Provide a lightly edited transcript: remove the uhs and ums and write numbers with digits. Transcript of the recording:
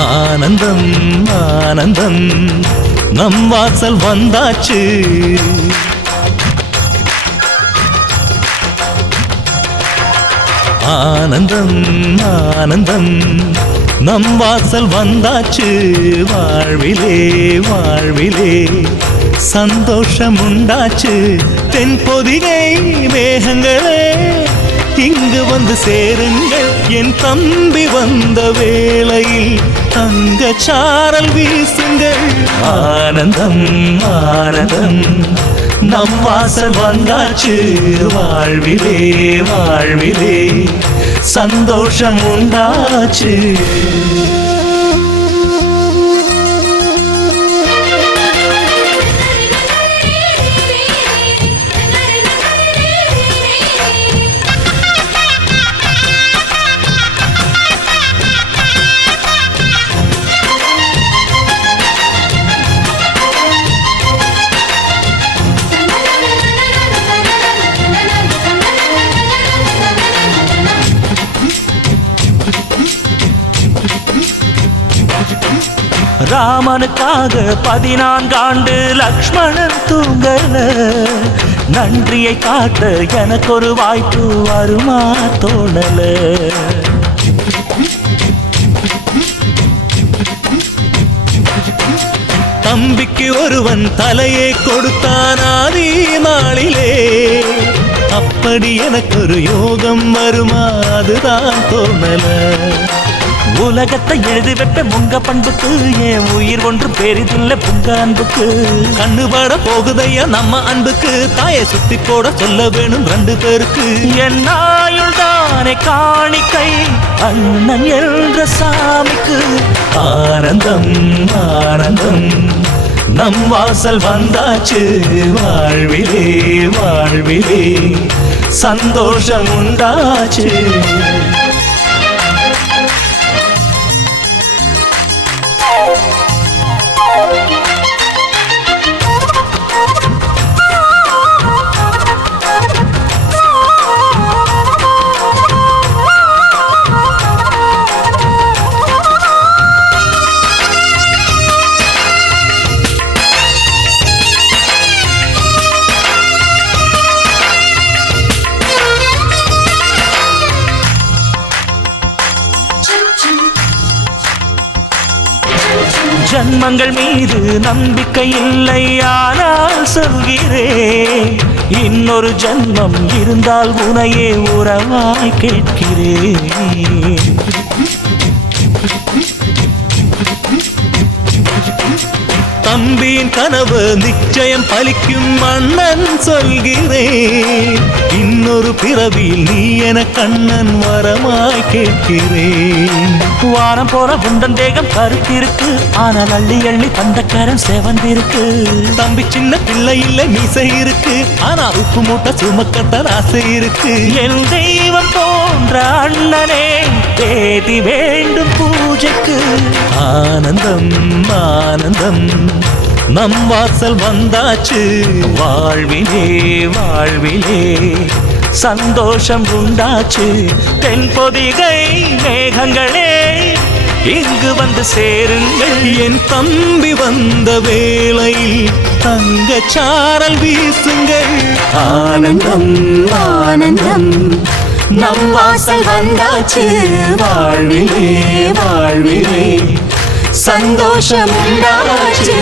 ஆனந்தம் ஆனந்தம் நம் வாசல் வந்தாச்சு. ஆனந்தம் ஆனந்தம் நம் வாசல் வந்தாச்சு. வாழ்விலே வாழ்விலே சந்தோஷம் உண்டாச்சு. தென்பொதிகை மேகங்களே இங்கு வந்து சேருங்கள். என் தம்பி வந்த வேளையில் தங்க சாரல் வீசுங்கள். ஆனந்தம் ஆனந்தம் நம் வாசல் வந்தாச்சு. வாழ்விலே வாழ்விலே சந்தோஷம் உண்டாச்சு. ராமனுக்காக 14 ஆண்டு லக்ஷ்மணன் தூங்கல. நன்றியை காட்ட எனக்கு ஒரு வாய்ப்பு வருமா தோணல. தம்பிக்கு ஒருவன் தலையை கொடுத்தான் ஆதி நாளிலே. அப்படி எனக்கு ஒரு யோகம் வருமா அதுதான் தோணல. உலகத்தை எழுதி வைப்ப முங்க பண்புக்கு என் உயிர் ஒன்று பெரிதில்லை புங்க அன்புக்கு. கண்ணுபட போகுதையா நம்ம அன்புக்கு. தாயை சுத்தி போட சொல்ல வேணும் 2 பேருக்கு. என் ஆயுள் தானே காணிக்கை அண்ணன் என்ற சாமிக்கு. ஆனந்தம் ஆனந்தம் நம் வாசல் வந்தாச்சு. வாழ்விலே வாழ்விலே சந்தோஷம் உண்டாச்சு. ஜன்மங்கள் மீது நம்பிக்கை இல்லை ஆனால் சொல்கிறேன். இன்னொரு ஜன்மம் இருந்தால் உனையே உறவாய் கேட்கிறேன். தம்பியின் கனவு நிச்சயம் பலிக்கும் அண்ணன் சொல்கிறேன். இன்னொரு பிறவியில் நீ என கண்ணன் வரமாய் கேட்கிறேன். வாரம் போற உண்டன் தேகம் கருத்திருக்கு. ஆனால் அள்ளி அள்ளி தந்தக்காரன் செவந்திருக்கு. தம்பி சின்ன பிள்ளை இல்லை மீசை இருக்கு. ஆனா உப்பு மூட்டை சுமக்கத்தான் ஆசை இருக்கு. என் தெய்வம் போன்ற அண்ணனே தேதி வேண்டும் பூஜைக்கு. ஆனந்தம் ஆனந்தம் நம் வாசல் வந்தாச்சு. வாழ்விலே வாழ்விலே சந்தோஷம் உண்டாச்சு. தென்பொதிகை மேகங்களே இங்கு வந்து சேருங்கள். என் தம்பி வந்த வேளையில் தங்க சாரல் வீசுங்கள். ஆனந்தம் ஆனந்தம் நம் வாசல் வந்தாச்சு. வாழ்விலே வாழ்விலே சந்தோஷம் உண்டாச்சு.